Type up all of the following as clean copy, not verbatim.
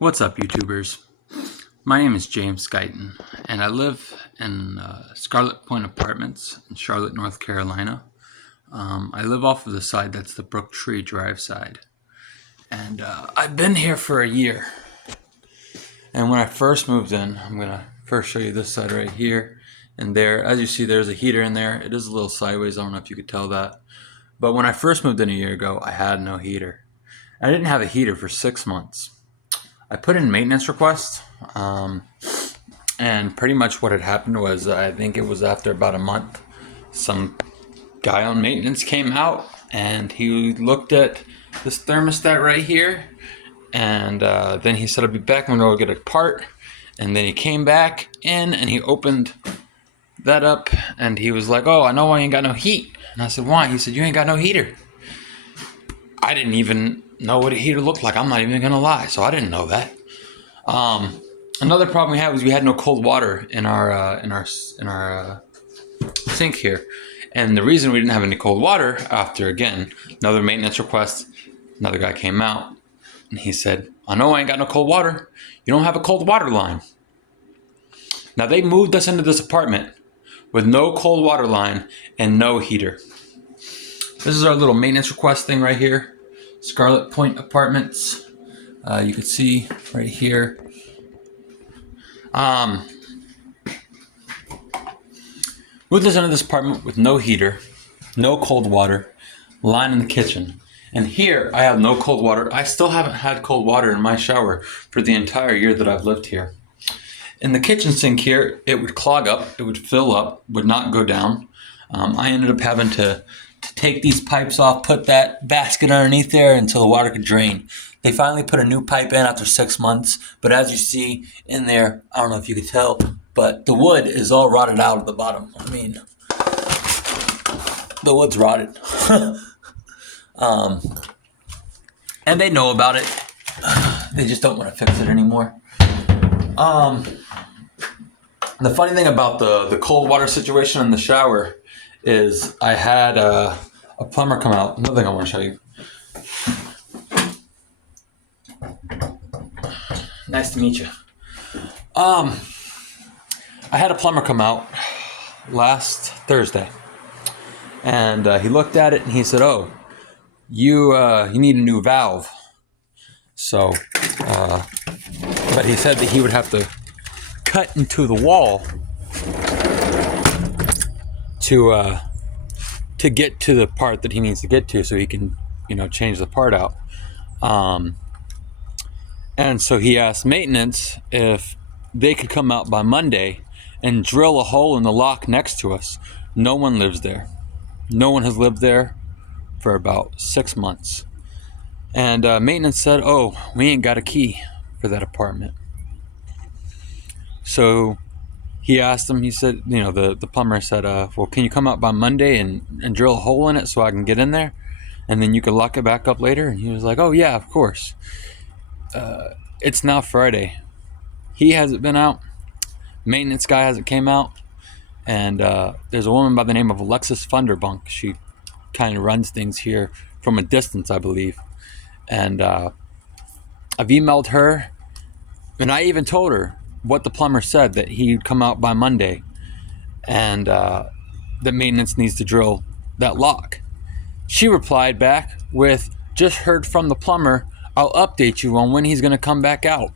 What's up, YouTubers? My name is James Guyton, and I live in Scarlet Point Apartments in Charlotte, North Carolina. I live off of the side that's the Brook Tree Drive side, and I've been here for a year. And when I first moved in, I'm gonna first show you this side right here and there. As you see, there's a heater in there. It is a little sideways. I don't know if you could tell that. But when I first moved in a year ago, I had no heater. I didn't have a heater for 6 months. I put in maintenance requests, and pretty much what had happened was, I think it was after about a month, some guy on maintenance came out and he looked at this thermostat right here, and then he said, I'll be back, I'm gonna go get a part. And then he came back in and he opened that up and he was like, oh, I know I ain't got no heat. And I said, why? He said, you ain't got no heater. I didn't even know what a heater looked like. I'm not even gonna lie, so I didn't know that. Another problem we had was we had no cold water in our sink here, and the reason we didn't have any cold water, after again another maintenance request, another guy came out and he said, I know I ain't got no cold water. You don't have a cold water line. Now they moved us into this apartment with no cold water line and no heater. This is our little maintenance request thing right here. Scarlet Point Apartments. You can see right here. Moved us into this apartment with no heater, no cold water, line in the kitchen. And here I have no cold water. I still haven't had cold water in my shower for the entire year that I've lived here. In the kitchen sink here, it would clog up, it would fill up, would not go down. I ended up having to take these pipes off, put that basket underneath there until the water could drain. They finally put a new pipe in after 6 months, but as you see in there, I don't know if you could tell, but the wood is all rotted out of the bottom. I mean, the wood's rotted. And they know about it. They just don't want to fix it anymore. The funny thing about the cold water situation in the shower is I had a plumber come out. Another thing I want to show you. Nice to meet you. I had a plumber come out last Thursday, and he looked at it and he said, "Oh, you need a new valve." So, but he said that he would have to cut into the wall to get to the part that he needs to get to, so he can, change the part out. And so he asked maintenance if they could come out by Monday and drill a hole in the lock next to us. No one lives there. No one has lived there for about 6 months. And maintenance said, oh, we ain't got a key for that apartment. So he asked him, he said, the plumber said, well, can you come out by Monday and drill a hole in it so I can get in there? And then you can lock it back up later? And he was like, oh, yeah, of course. It's now Friday. He hasn't been out. Maintenance guy hasn't came out. And there's a woman by the name of Alexis Funderbunk. She kind of runs things here from a distance, I believe. And I've emailed her, and I even told her what the plumber said, that he'd come out by Monday, and that maintenance needs to drill that lock. She replied back with, just heard from the plumber, I'll update you on when he's going to come back out.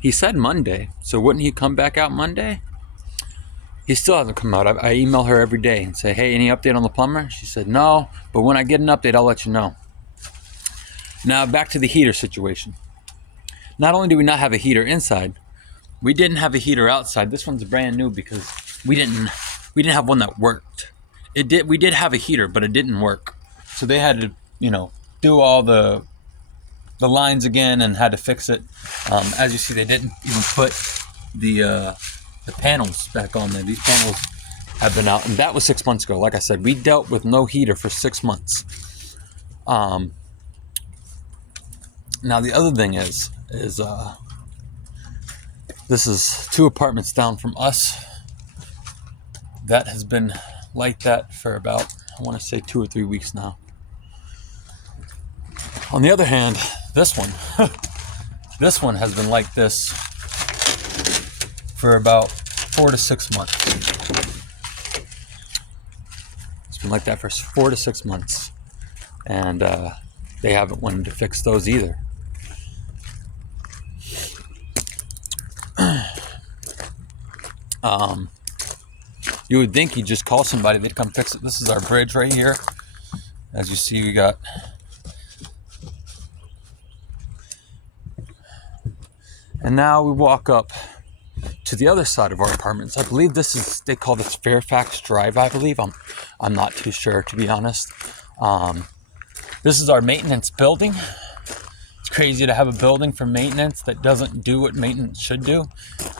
He said Monday, so wouldn't he come back out Monday? He still hasn't come out. I email her every day and say, hey, any update on the plumber? She said, no, but when I get an update, I'll let you know. Now, back to the heater situation. Not only do we not have a heater inside, we didn't have a heater outside. This one's brand new because we didn't have one that worked. We did have a heater, but it didn't work. So they had to, do all the lines again and had to fix it. As you see, they didn't even put the panels back on there. These panels have been out, and that was 6 months ago. Like I said, we dealt with no heater for 6 months. Now the other thing is this is 2 apartments down from us. That has been like that for about, I want to say 2 or 3 weeks now. On the other hand, this one, This one has been like this for about 4 to 6 months. It's been like that for 4 to 6 months. And they haven't wanted to fix those either. You would think you'd just call somebody, they'd come fix it. This is our bridge right here. As you see, we got and now we walk up to the other side of our apartments. I believe this is, they call this Fairfax Drive, I believe. I'm not too sure, to be honest. This is our maintenance building. It's crazy to have a building for maintenance that doesn't do what maintenance should do.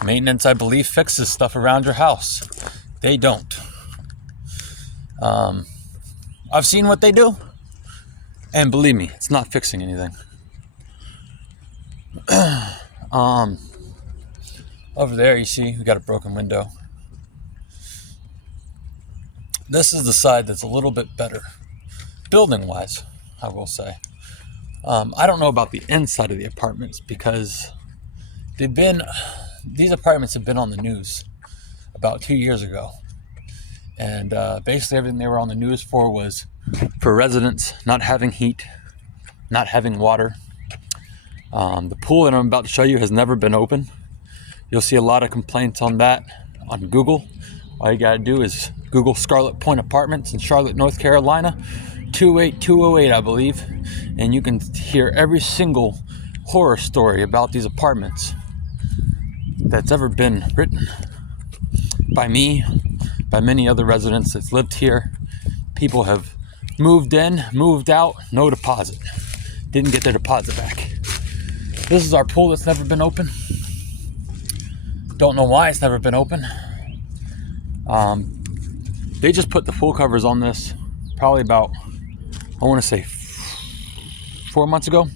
Maintenance, I believe, fixes stuff around your house. They don't. I've seen what they do, and believe me, it's not fixing anything. Over there, you see, we got a broken window. This is the side that's a little bit better, building-wise, I will say. I don't know about the inside of the apartments because these apartments have been on the news about 2 years ago. And basically everything they were on the news for was for residents not having heat, not having water. The pool that I'm about to show you has never been open. You'll see a lot of complaints on that on Google. All you gotta do is Google Scarlet Pointe Apartments in Charlotte, North Carolina, 28208, I believe, and you can hear every single horror story about these apartments that's ever been written by me, by many other residents that's lived here. People have moved in, moved out, no deposit. Didn't get their deposit back. This is our pool that's never been open. Don't know why it's never been open. They just put the pool covers on this probably about, I want to say 4 months ago.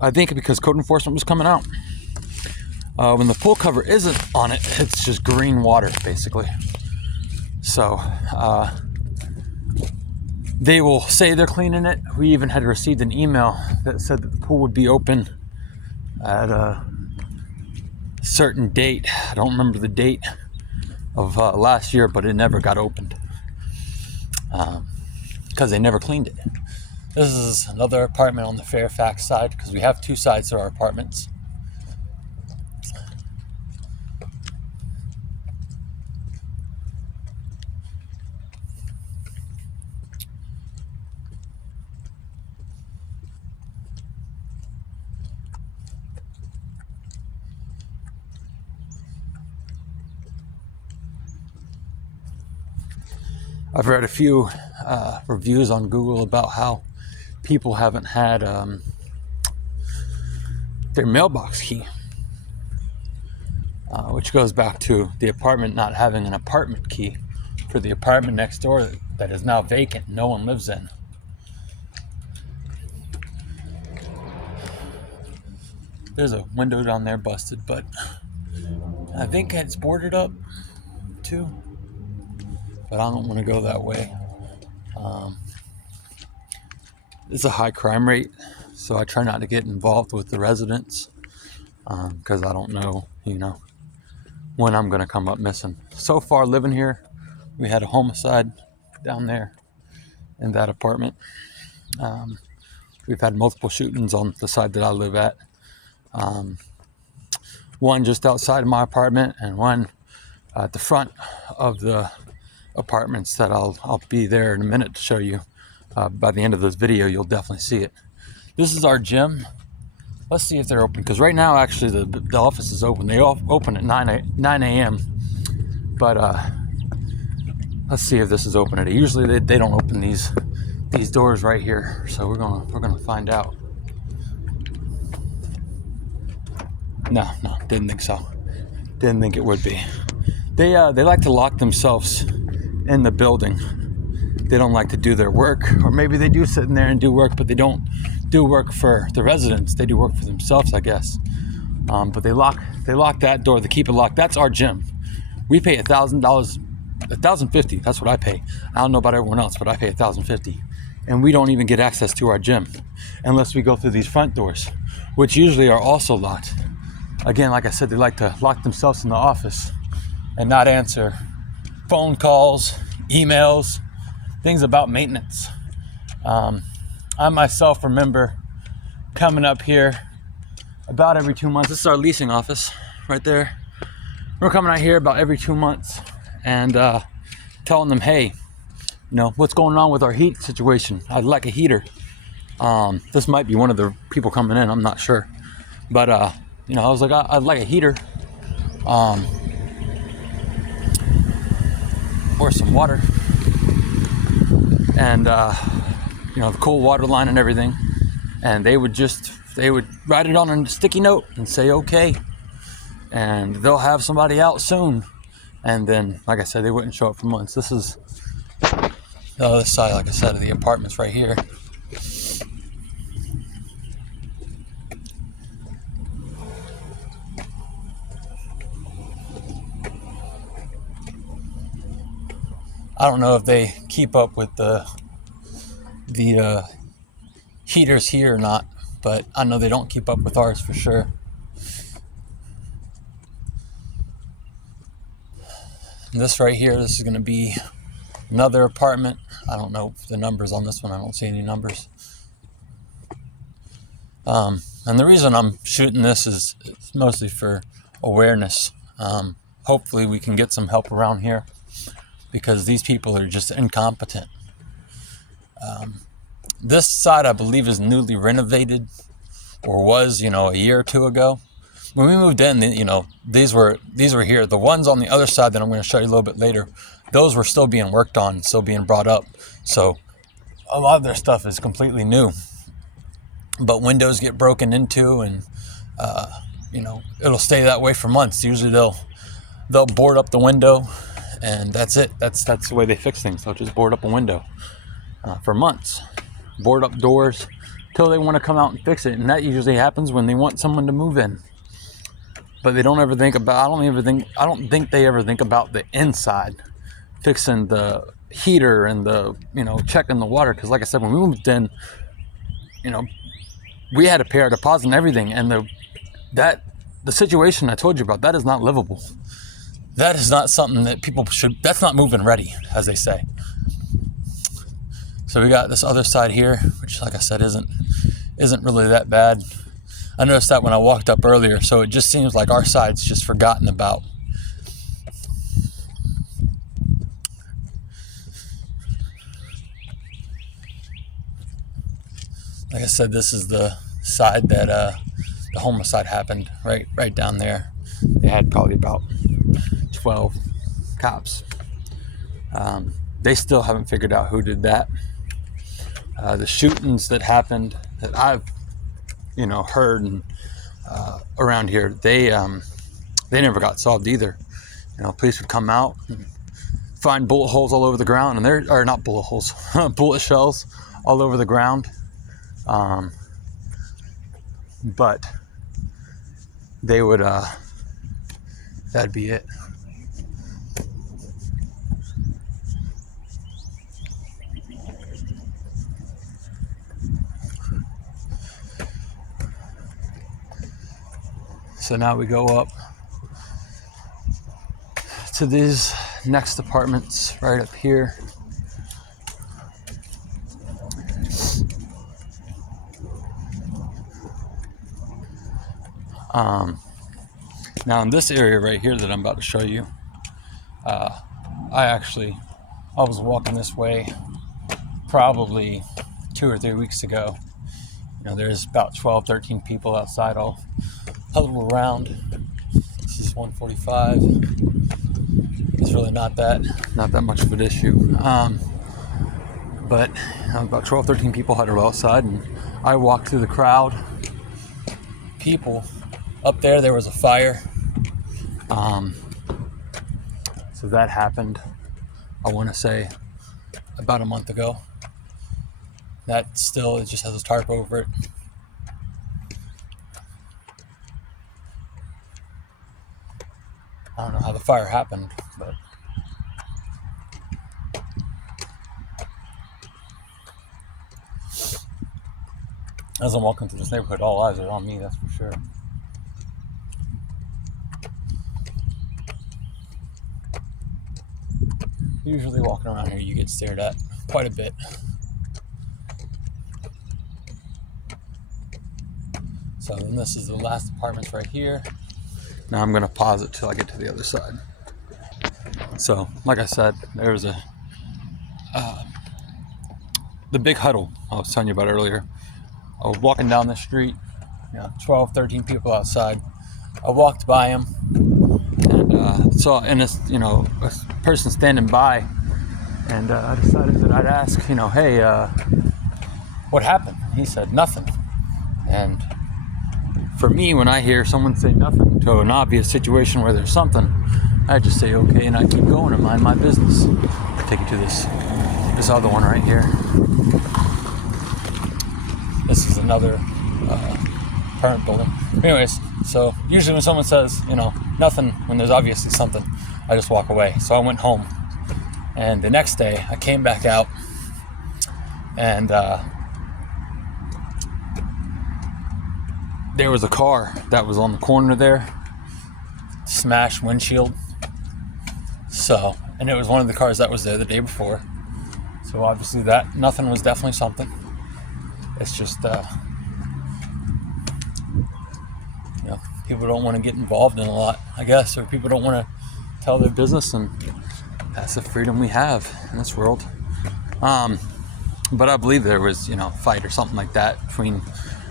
I think because code enforcement was coming out. When the pool cover isn't on it, it's just green water, basically. So, they will say they're cleaning it. We even had received an email that said that the pool would be open at a certain date. I don't remember the date of last year, but it never got opened because they never cleaned it. This is another apartment on the Fairfax side because we have two sides to our apartments. I've read a few reviews on Google about how people haven't had their mailbox key, which goes back to the apartment not having an apartment key for the apartment next door that is now vacant, no one lives in. There's a window down there busted, but I think it's boarded up too. But I don't want to go that way. It's a high crime rate, so I try not to get involved with the residents because I don't know, when I'm going to come up missing. So far, living here, we had a homicide down there in that apartment. We've had multiple shootings on the side that I live at. One just outside of my apartment and one at the front of the apartments that I'll be there in a minute to show you. By the end of this video, you'll definitely see it. This is our gym. Let's see if they're open, because right now actually the office is open. They all open at 9 a.m. But let's see if this is open today. Usually they don't open these doors right here, so we're gonna find out. No, didn't think so. Didn't think it would be. They like to lock themselves in the building. They don't like to do their work, or maybe they do sit in there and do work, but they don't do work for the residents. They do work for themselves, I guess. But they lock that door. They keep it locked. That's our gym. We pay $1,000, $1,050. That's what I pay. I don't know about everyone else, but I pay $1,050, and we don't even get access to our gym unless we go through these front doors, which usually are also locked. Again, like I said, they like to lock themselves in the office and not answer phone calls, emails, things about maintenance. I myself remember coming up here about every 2 months. This is our leasing office right there. We're coming out here about every 2 months and telling them, hey, what's going on with our heat situation? I'd like a heater. This might be one of the people coming in, I'm not sure. But, I was like, I'd like a heater. Or some water. And, the cold water line and everything. And they would write it on a sticky note and say, okay. And they'll have somebody out soon. And then, like I said, they wouldn't show up for months. This is the other side, like I said, of the apartments right here. I don't know if they keep up with the heaters here or not, but I know they don't keep up with ours for sure. And this right here, this is going to be another apartment. I don't know the numbers on this one. I don't see any numbers. And the reason I'm shooting this is it's mostly for awareness. Hopefully we can get some help around here because these people are just incompetent. This side, I believe, is newly renovated, or was, a year or two ago. When we moved in, these were here. The ones on the other side that I'm going to show you a little bit later, those were still being worked on, still being brought up. So a lot of their stuff is completely new. But windows get broken into, and it'll stay that way for months. Usually they'll board up the window, and that's it. That's the way they fix things. They'll just board up a window for months, board up doors till they want to come out and fix it. And that usually happens when they want someone to move in. But they don't ever think about. I don't think they ever think about the inside, fixing the heater and checking the water. Because like I said, when we moved in, we had to pay our deposit and everything. And the situation I told you about, that is not livable. That is not something that people should. That's not move-in ready, as they say. So we got this other side here, which, like I said, isn't really that bad. I noticed that when I walked up earlier, so it just seems like our side's just forgotten about. Like I said, this is the side that the homicide happened, right down there. They had probably about 12 cops. They still haven't figured out who did that. The shootings that happened that I've heard and around here, they never got solved either. Police would come out and find bullet holes all over the ground, and or not bullet holes, bullet shells all over the ground. But they would that'd be it. So now we go up to these next apartments right up here. Now in this area right here that I'm about to show you, I was walking this way probably 2 or 3 weeks ago. There's about 12, 13 people outside all huddled around. This is 145. It's really not that much of an issue. But about 12, 13 people huddled outside, and I walked through the crowd. People up there was a fire. So that happened, I want to say, about a month ago. It just has a tarp over it. I don't know how the fire happened, but As I'm walking through this neighborhood, all eyes are on me, that's for sure. Usually walking around here, you get stared at quite a bit. So then this is the last apartments right here. Now I'm gonna pause it till I get to the other side. So, like I said, there was the big huddle I was telling you about earlier. I was walking down the street, 12, 13 people outside. I walked by them and saw a person standing by, and I decided that I'd ask, hey, what happened? He said nothing. And for me, when I hear someone say nothing to an obvious situation where there's something, I just say okay, and I keep going and mind my business. I take you to this other one right here. This is another apartment building. Anyways, so usually when someone says, nothing, when there's obviously something, I just walk away. So I went home, and the next day I came back out, and there was a car that was on the corner there, smashed windshield. So, and it was one of the cars that was there the day before. So obviously that nothing was definitely something. It's just, people don't want to get involved in a lot, I guess, or people don't want to tell their business, and that's the freedom we have in this world. But I believe there was, a fight or something like that between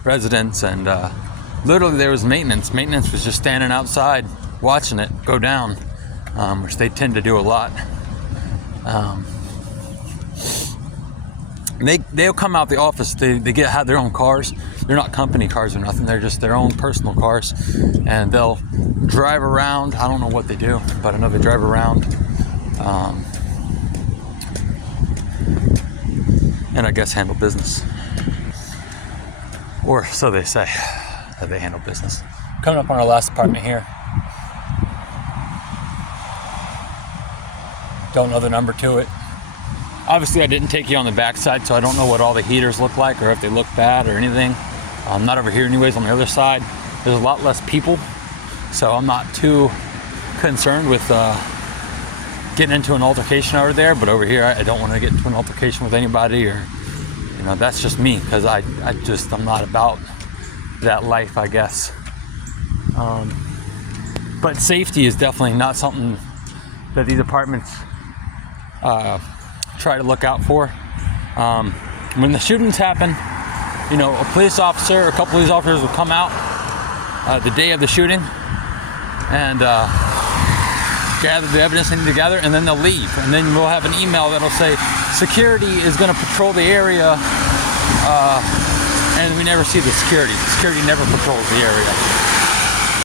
residents, and literally there was maintenance. Maintenance was just standing outside watching it go down, which they tend to do a lot. They'll come out the office. They have their own cars. They're not company cars or nothing. They're just their own personal cars, and they'll drive around. I don't know what they do, but I know they drive around, and I guess handle business, or so they say that they handle business. Coming up on our last apartment here. Don't know the number to it. Obviously, I didn't take you on the backside, so I don't know what all the heaters look like or if they look bad or anything. I'm not over here anyways. On the other side, there's a lot less people, so I'm not too concerned with getting into an altercation over there. But over here, I don't want to get into an altercation with anybody, or that's just me, because I'm not about that life, I guess. But safety is definitely not something that these apartments try to look out for. When the shootings happen, a police officer or a couple of these officers will come out the day of the shooting and gather the evidence they need to gather, and then they'll leave. And then we'll have an email that'll say security is going to patrol the area, and we never see the security. Security never patrols the area.